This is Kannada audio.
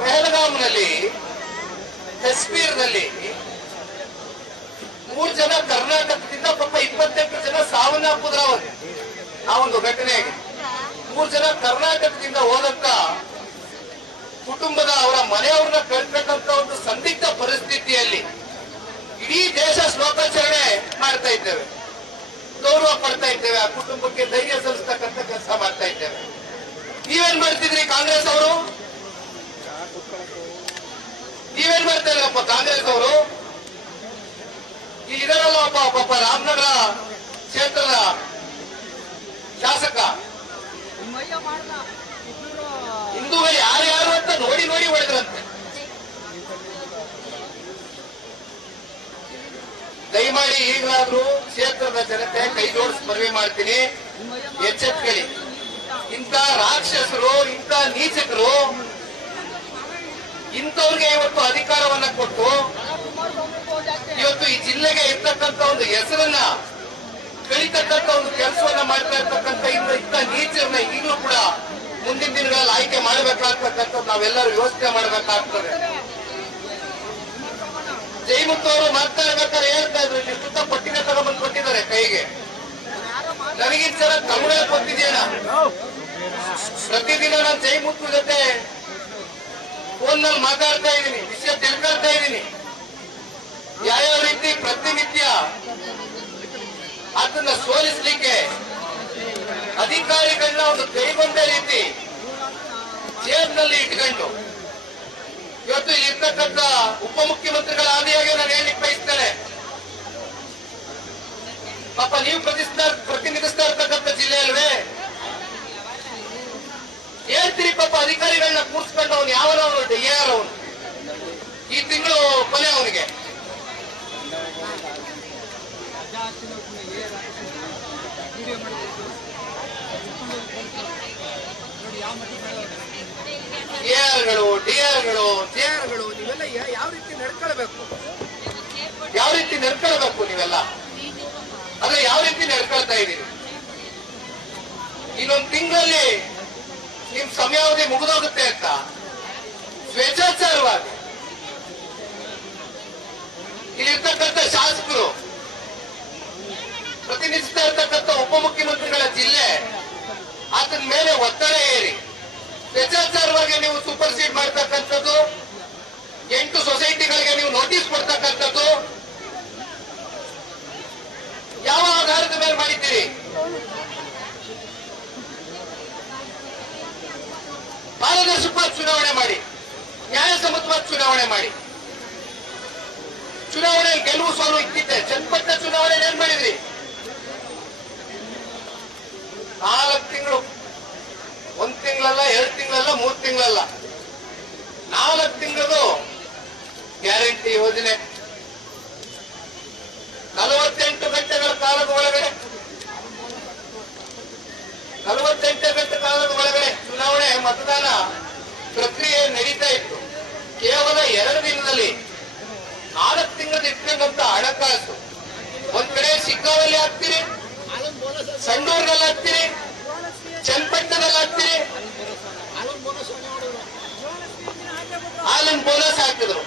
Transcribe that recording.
ಪೆಹಲ್ಗಾಮ್ನಲ್ಲಿ, ಕಶ್ಮೀರ್ನಲ್ಲಿ ಮೂರು ಜನ ಕರ್ನಾಟಕದಿಂದ ಪಾಪ ಇಪ್ಪತ್ತೆಂಟು ಜನ ಸಾವನ್ನಪ್ಪಿದ್ರ ಆ ಒಂದು ಘಟನೆ ಮೂರು ಜನ ಕರ್ನಾಟಕದಿಂದ ಹೋದಕ್ಕ ಕುಟುಂಬದ ಅವರ ಮನೆಯವ್ರನ್ನ ಕಳ್ತಕ್ಕಂತ ಒಂದು ಸಂದಿಗ್ಧ ಪರಿಸ್ಥಿತಿಯಲ್ಲಿ ಇಡೀ ದೇಶ ಶ್ಲೋಕಾಚರಣೆ ಮಾಡ್ತಾ ಇದ್ದೇವೆ. ಗೌರವ ಪಡ್ತಾ ಇದ್ದೇವೆ. ಆ ಕುಟುಂಬಕ್ಕೆ ಧೈರ್ಯ ಸಲ್ಲಿಸ್ತಕ್ಕಂಥ ಕೆಲಸ ಮಾಡ್ತಾ ಇದ್ದೇವೆ. ನೀವೇನ್ ಮಾಡ್ತಿದ್ರಿ ಕಾಂಗ್ರೆಸ್ ಅವರು ನೀವೇನ್ ಮಾಡ್ತಾ ಇದ್ರಪ್ಪ ಕಾಂಗ್ರೆಸ್ ಅವರು ಇಲ್ಲಿ ಇದಾರಲ್ಲ ಒಬ್ಬ ಪಾಪ ರಾಮನಗರ ಕ್ಷೇತ್ರದ ಶಾಸಕ. ಹಿಂದೂಗಳು ಯಾರ್ಯಾರು ಅಂತ ನೋಡಿ ನೋಡಿ ಹೊಡೆದ್ರಂತೆ. ದಯಮಾಡಿ ಈಗಲಾದ್ರೂ ಕ್ಷೇತ್ರದ ಜನತೆ ಕೈ ಜೋಡಿಸಿ ಮನವಿ ಮಾಡ್ತೀನಿ. ಎಚ್ಚೆತ್ಕೊಳ್ಳಿ ಇಂಥ ರಾಕ್ಷಸರು ಇಂಥ ನೀಚಕರು ಇಂಥವ್ರಿಗೆ ಇವತ್ತು ಅಧಿಕಾರವನ್ನ ಕೊಟ್ಟು ಇವತ್ತು ಈ ಜಿಲ್ಲೆಗೆ ಇರ್ತಕ್ಕಂಥ ಒಂದು ಹೆಸರನ್ನ ಕಳಿತಕ್ಕಂಥ ಒಂದು ಕೆಲಸವನ್ನ ಮಾಡ್ತಾ ಇರ್ತಕ್ಕಂಥ ಇಂಥ ನೀಚರನ್ನ ಈಗಲೂ ಕೂಡ ಮುಂದಿನ ದಿನಗಳಲ್ಲಿ ಆಯ್ಕೆ ಮಾಡಬೇಕಾಗ್ತಕ್ಕಂಥ ನಾವೆಲ್ಲರೂ ಯೋಚನೆ ಮಾಡಬೇಕಾಗ್ತದೆ. ಜೈಮುತ್ತು ಅವರು ಮಾತನಾಡ್ಬೇಕಾದ್ರೆ ಹೇಳ್ತಾ ಇದ್ರು ಇಲ್ಲಿ ಸುತ್ತ ಪಟ್ಟಿನ ತಗೊಂಡ್ಬಂದು ಕೊಟ್ಟಿದ್ದಾರೆ ಕೈಗೆ. ನನಗಿನ್ ಸಲ ತಮಿಳ ಗೊತ್ತಿದೆಯಣ್ಣ ಪ್ರತಿದಿನ ನಾನು ಜೈಮುತ್ತು ಜೊತೆ ಫೋನ್ನಲ್ಲಿ ಮಾತಾಡ್ತಾ ಇದ್ದೀನಿ, ವಿಷಯ ತಿಳ್ಕೊಳ್ತಾ ಇದ್ದೀನಿ. ಯಾವ್ಯಾವ ರೀತಿ ಪ್ರತಿನಿತ್ಯ ಅದನ್ನ ಸೋಲಿಸ್ಲಿಕ್ಕೆ ಅಧಿಕಾರಿಗಳನ್ನ ಒಂದು ಕೈಗೊಂಡ ರೀತಿ ಜೇಬ್ನಲ್ಲಿ ಇಟ್ಕೊಂಡು. ಇವತ್ತು ಇರ್ತಕ್ಕಂಥ ಉಪಮುಖ್ಯಮಂತ್ರಿಗಳ ಆದಿಯಾಗಿ ನಾನು ಹೇಳಲಿಕ್ಕೆ ಬಯಸ್ತೇನೆ. ಪಾಪ ನೀವು ಪ್ರತಿಸ್ತಾ ಪ್ರತಿನಿಧಿಸ್ತಾ ಇರ್ತಕ್ಕಂಥ ಜಿಲ್ಲೆ ಅಲ್ವೇ? ಹೇಳ್ತೀರಿ ಪಾಪ ಅಧಿಕಾರಿಗಳನ್ನ ಕೂರಿಸ್ಕೊಂಡು ಅವನು ಯಾವ ಅವನು ಡಿ ಅವನು? ಈ ತಿಂಗಳು ಕೊನೆ ಅವನಿಗೆ. ಎಆರ್ಗಳು ಡಿಯರ್ಗಳು ಜೆಆರ್ಗಳು ನೀವೆಲ್ಲ ಯಾವ ರೀತಿ ನಡ್ಕೊಳ್ಬೇಕು? ಯಾವ ರೀತಿ ನಡ್ಕೊಳ್ಬೇಕು ನೀವೆಲ್ಲ? ಅಂದ್ರೆ ಯಾವ ರೀತಿ ನಡ್ಕೊಳ್ತಾ ಇದ್ದೀರಿ? ಇನ್ನೊಂದು ತಿಂಗಳಲ್ಲಿ ನಿಮ್ ಸಮಯಾವಧಿ ಮುಗಿದೋಗುತ್ತೆ ಅಂತ ಸ್ವೇಚ್ಛಾಚಾರವಾಗಿ. ಇಲ್ಲಿರ್ತಕ್ಕಂಥ ಶಾಸಕರು ಪ್ರತಿನಿಧಿಸ್ತಾ ಇರ್ತಕ್ಕಂಥ ಉಪಮುಖ್ಯಮಂತ್ರಿಗಳ ಜಿಲ್ಲೆ, ಆತನ ಮೇಲೆ ಒತ್ತಡ ಏರಿ ಸ್ವೇಚ್ಛಾಚಾರವಾಗಿ ನೀವು ಸೂಪರ್ ಸೀಡ್ ಮಾಡ್ತಕ್ಕಂಥದ್ದು, ಎಂಟು ಸೊಸೈಟಿಗಳಿಗೆ ನೀವು ನೋಟಿಸ್ ಕೊಡ್ತಕ್ಕಂಥದ್ದು, ಯಾವ ಆಧಾರದ ಮೇಲೆ ಮಾಡಿದ್ದೀರಿ? ಪಾರದರ್ಶಕವಾದ ಚುನಾವಣೆ ಮಾಡಿ ನ್ಯಾಯಸಮ್ಮತವಾದ ಚುನಾವಣೆ ಮಾಡಿ. ಚುನಾವಣೆ ಗೆಲುವು ಸೋಲು ಇಟ್ಟಿದ್ದೆ ಚನ್ನಪಟ್ಟ ಚುನಾವಣೆ ಏನ್ ಮಾಡಿದ್ರಿ ನಾಲ್ಕು ತಿಂಗಳು ಒಂದ್ ತಿಂಗಳಲ್ಲ, ಎರಡು ತಿಂಗಳಲ್ಲ, ಮೂರ್ ತಿಂಗಳಲ್ಲ. ನಾಲ್ಕು ತಿಂಗಳದು ಗ್ಯಾರಂಟಿ ಯೋಜನೆ. ನಲವತ್ತೆಂಟು ಗಂಟೆಗಳ ಕಾಲದ ಒಳಗಡೆ. ನಲವತ್ತೆಂಟು ಗಂಟೆ ಕಾಲದ ಒಳಗಡೆ ಚುನಾವಣೆ ಮತದಾನ ಪ್ರಕ್ರಿಯೆ ನಡೀತಾ ಇತ್ತು. ಕೇವಲ ಎರಡು ದಿನದಲ್ಲಿ ನಾಲ್ಕು ತಿಂಗಳು ಇಟ್ಕೊಂಡಂತ ಹಣಕಾಸು. ಒಂದ್ ಕಡೆ ಸಿಕ್ಕಾವಲ್ಲಿ ಹಾಕ್ತೀರಿ, ಸಂಡೂರ್ನಲ್ಲಿ ಹಾಕ್ತೀರಿ ಚನ್ನಪಟ್ಟಣದಲ್ಲಿ ಹಾಲಿನ ಬೋನಸ್ ಹಾಕಿದ್ರು.